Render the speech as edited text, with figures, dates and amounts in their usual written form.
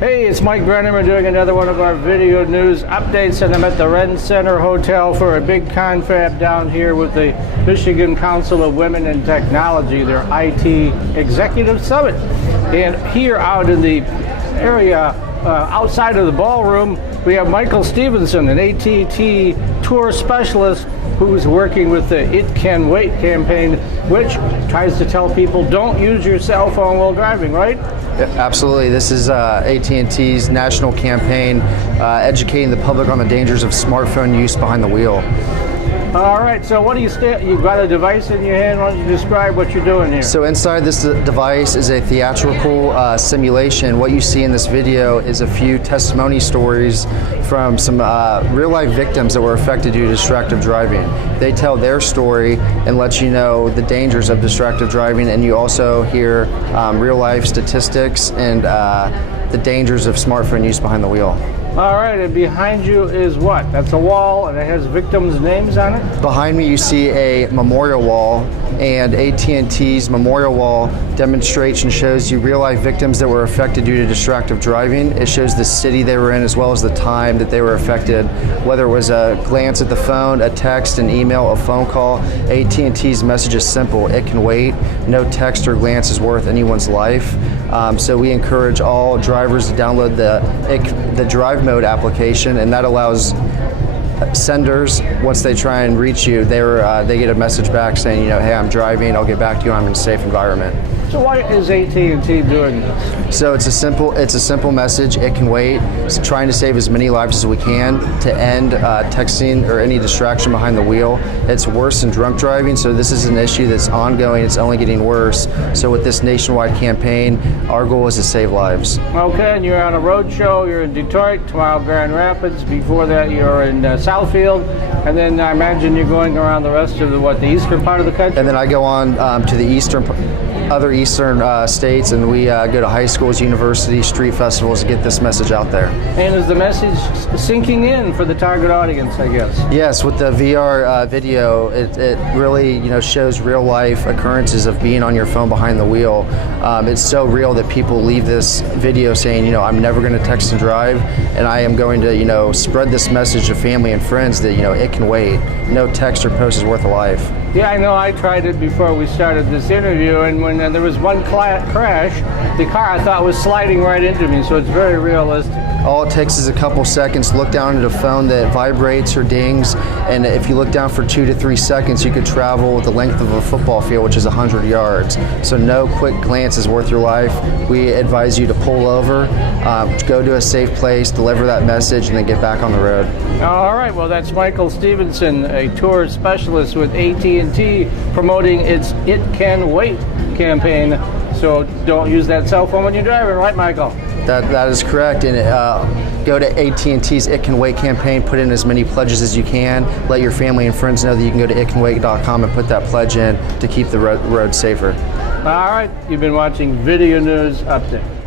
Hey, it's Mike Brennan. We're doing another one of our video news updates, and I'm at the Ren Center Hotel for a big confab down here with the Michigan Council of Women in Technology, their IT Executive Summit. And here out in the area outside of the ballroom, we have Michael Stephenson, an AT&T Tour Specialist, who's working with the It Can Wait campaign, which tries to tell people don't use your cell phone while driving, right? Absolutely. This is AT&T's national campaign educating the public on the dangers of smartphone use behind the wheel. All right, so what do you've got a device in your hand. Why don't you describe what you're doing here? So inside this device is a theatrical simulation. What you see in this video is a few testimony stories from some real-life victims that were affected due to distracted driving. They tell their story and let you know the dangers of distracted driving, and you also hear real-life statistics and the dangers of smartphone use behind the wheel. All right, and behind you is what? That's a wall, and it has victims' names on it? Behind me you see a memorial wall, and AT&T's memorial wall demonstrates and shows you real-life victims that were affected due to distracted driving. It shows the city they were in as well as the time that they were affected, whether it was a glance at the phone, a text, an email, a phone call. AT&T's message is simple: it can wait. No text or glance is worth anyone's life. So we encourage all drivers to download the Drive Mode application, and that allows senders, once they try and reach you, they get a message back saying, hey, I'm driving, I'll get back to you, I'm in a safe environment. So why is AT&T doing this? So it's a simple message. It can wait. It's trying to save as many lives as we can to end texting or any distraction behind the wheel. It's worse than drunk driving, so this is an issue that's ongoing. It's only getting worse. So with this nationwide campaign, our goal is to save lives. Okay, and you're on a road show. You're in Detroit, tomorrow Grand Rapids. Before that, you're in Southfield, and then I imagine you're going around the rest of the eastern part of the country. And then I go on to the other eastern states, and we go to high schools, universities, street festivals to get this message out there. And is the message sinking in for the target audience, I guess? Yes, with the VR video, it really shows real life occurrences of being on your phone behind the wheel. It's so real that people leave this video saying, I'm never going to text and drive, and I am going to spread this message to family and friends that it can wait. No text or post is worth a life. Yeah, I know. I tried it before we started this interview, and when there was one crash, the car I thought was sliding right into me, so it's very realistic. All it takes is a couple seconds to look down at a phone that vibrates or dings, and if you look down for 2 to 3 seconds, you could travel the length of a football field, which is 100 yards. So no quick glance is worth your life. We advise you to pull over, go to a safe place, deliver that message, and then get back on the road. All right, well, that's Michael Stephenson, a tour specialist with AT&T, promoting its It Can Wait campaign. So don't use that cell phone when you're driving, right, Michael? That is correct, and go to AT&T's It Can Wait campaign, put in as many pledges as you can, let your family and friends know that you can go to itcanwait.com and put that pledge in to keep the road safer. All right, you've been watching Video News Update.